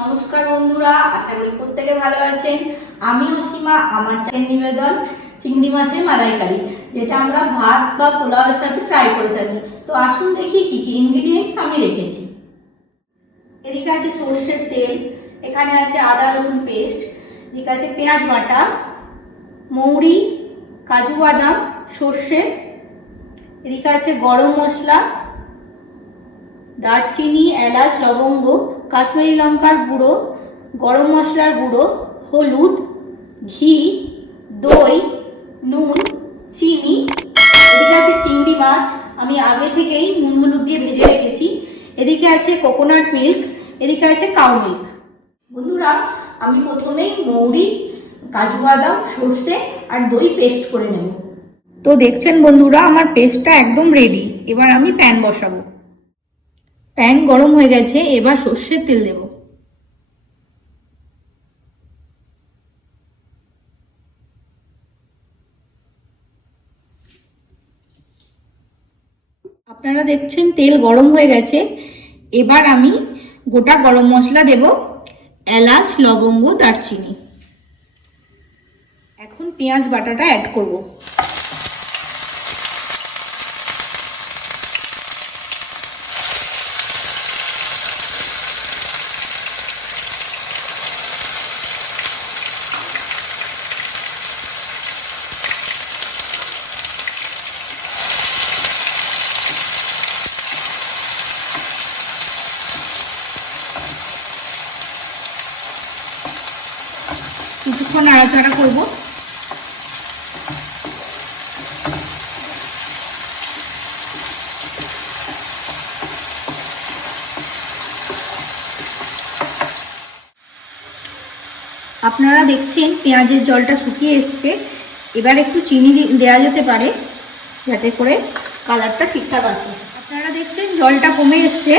নমস্কার বন্ধুরা, আশা করি প্রত্যেকে ভালো আছেন। আমি অসীমা, আমার চ্যানেল নিবেদন চিংড়ি মাছের মালাইকারি, যেটা আমরা ভাত বা পোলাওয়ের সাথে ট্রাই করে থাকি। তো আসুন দেখি কি কি ইনগ্রিডিয়েন্টস আমি রেখেছি। এদিকে আছে সর্ষের তেল, এখানে আছে আদা রসুন পেস্ট, এদিকে আছে পেঁয়াজ বাটা, মৌরি, কাজু বাদাম, সর্ষে, এদিকে আছে গরম মশলা, দারচিনি, এলাচ, লবঙ্গ, কাশ্মীরি লঙ্কার গুঁড়ো, গরম মশলার গুঁড়ো, হলুদ, ঘি, দই, নুন, চিনি। এদিকে আছে চিংড়ি মাছ, আমি আগে থেকেই নুন হলুদ দিয়ে ভেজে রেখেছি। এদিকে আছে কোকোনাট মিল্ক, এদিকে আছে কাউ মিল্ক। বন্ধুরা, আমি প্রথমেই মৌরি, কাজু বাদাম, সর্ষে আর দই পেস্ট করে নেব। তো দেখছেন বন্ধুরা, আমার পেস্টটা একদম রেডি। এবার আমি প্যান বসাবো। প্যান গরম হয়ে গেছে, এবার সর্ষের তেল দেব। আপনারা দেখছেন তেল গরম হয়ে গেছে। এবার আমি গোটা গরম মশলা দেব, এলাচ, লবঙ্গ, দারচিনি। এখন পেঁয়াজ বাটাটা অ্যাড করব। কিছুক্ষণ নাড়াচাড়া করব। আপনারা দেখছেন পেঁয়াজের জলটা শুকিয়ে এসছে। এবার একটু চিনি দেওয়া যেতে পারে, যাতে করে কালারটা ঠিকঠাক আসে। আপনারা দেখছেন জলটা কমে এসছে।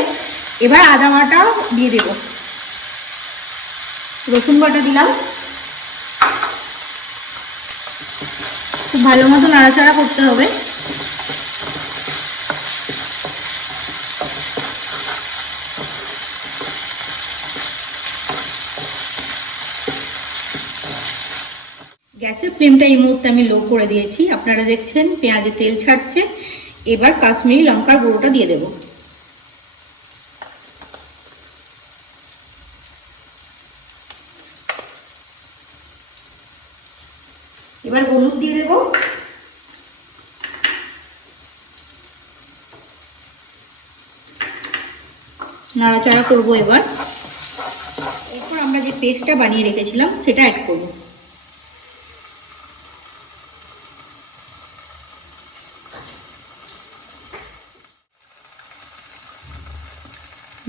এবার আদা বাটা দিয়ে দেব, রসুন বাটা দিলাম। খুব ভালো মতো নাড়াচাড়া করতে হবে। গ্যাসের ফ্লেমটা এই মুহূর্তে আমি লো করে দিয়েছি। আপনারা দেখছেন পেঁয়াজে তেল ছাড়ছে। এবার কাশ্মীরি লঙ্কার গুঁড়োটা দিয়ে দেব। এবার হলুদ দিয়ে দেব। নাড়াচাড়া করব। এরপর আমরা যে পেস্টটা বানিয়ে রেখেছিলাম সেটা অ্যাড করব।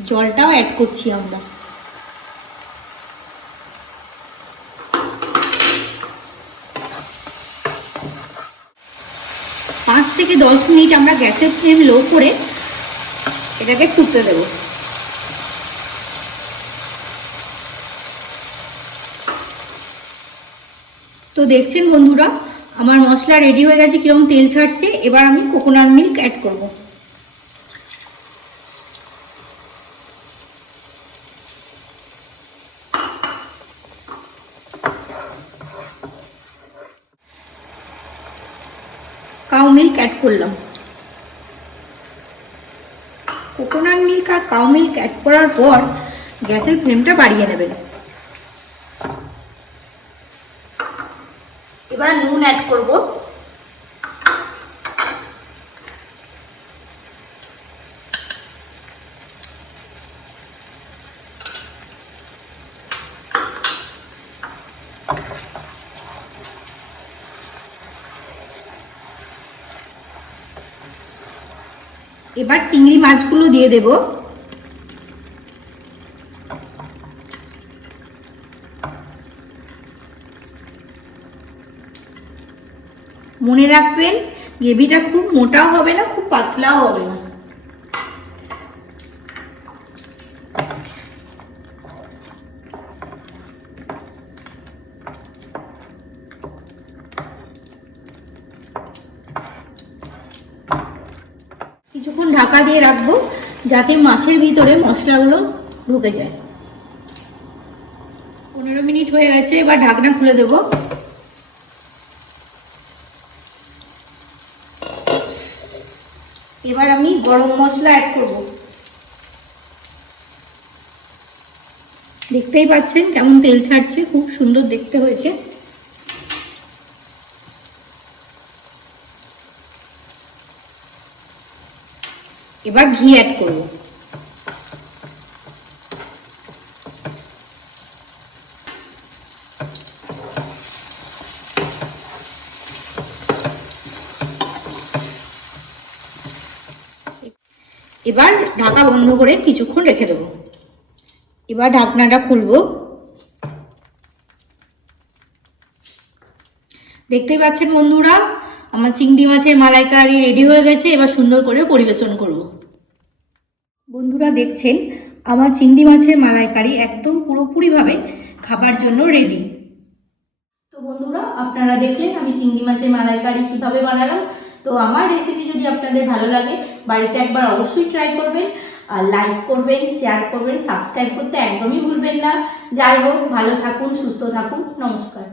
জলটাও অ্যাড করছি আমরা। 5 থেকে 10 মিনিট আমরা গ্যাসের ফ্লেম লো করে এটাকে ফুটতে দেব। তো দেখছেন বন্ধুরা, আমার মশলা রেডি হয়ে গেছে, কিরকম তেল ছাড়ছে। এবার আমি কোকোনাট মিল্ক অ্যাড করব। কাউ মিল্ক অ্যাড করলাম। কোকোনাট মিল্ক আর কাউ মিল্ক অ্যাড করার পর গ্যাসের ফ্লেমটা বাড়িয়ে নেবেন। এবার নুন অ্যাড করব। এবার চিংড়ি মাছগুলো দিয়ে দেব। মনে রাখবেন, গ্রেভিটা খুব মোটাও হবে না, খুব পাতলাও হবে না। কিছুক্ষণ ঢাকা দিয়ে রাখবো, যাতে মাছের ভিতরে মশলাগুলো ঢুকে যায়। 15 মিনিট হয়ে গেছে, এবার ঢাকনা খুলে দেব। এবার আমি গরম মশলা অ্যাড করব। দেখতেই পাচ্ছেন কেমন তেল ছাড়ছে, খুব সুন্দর দেখতে হয়েছে। এবার ঘি অ্যাড করব। এবার ঢাকা বন্ধ করে কিছুক্ষণ রেখে দেব। এবার ঢাকনাটা খুলবো। দেখতেই পাচ্ছেন বন্ধুরা, আমার চিংড়ি মাছের মালাইকারি রেডি হয়ে গেছে। এবার সুন্দর করে পরিবেশন করব। বন্ধুরা দেখছেন আমার চিংড়ি মাছের মালাইকারি একদম পুরোপুরিভাবে খাবার জন্য রেডি। তো বন্ধুরা আপনারা দেখলেন আমি চিংড়ি মাছের মালাইকারি কিভাবে বানালাম। তো আমার রেসিপি যদি আপনাদের ভালো লাগে বাড়িতে একবার অবশ্যই ট্রাই করবেন, আর লাইক করবেন, শেয়ার করবেন, সাবস্ক্রাইব করতে একদমই ভুলবেন না। যাই হোক, ভালো থাকুন, সুস্থ থাকুন, নমস্কার।